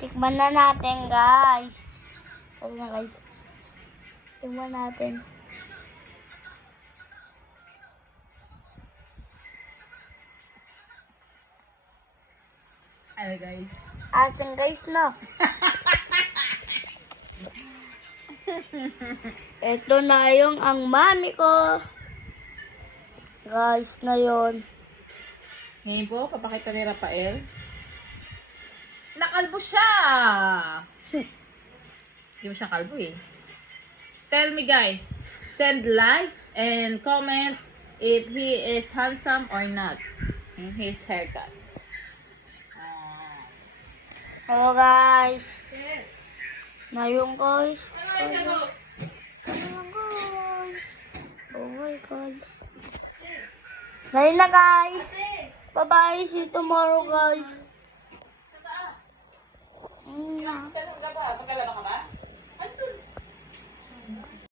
Tikman na natin, guys. Ano na, guys? Tikman natin. Ano guys? Asan, guys, no? Ito na yung ang mami ko. Guys, na yun. Ngayon po, papakita ni Rafael. Nakalbo siya! Hindi mo siya kalbo eh. Tell me guys, send like and comment if he is handsome or not in his haircut. Hello, guys. Na yung guys. Oh my God. Ngayon na, guys. Bye-bye. See you tomorrow, guys.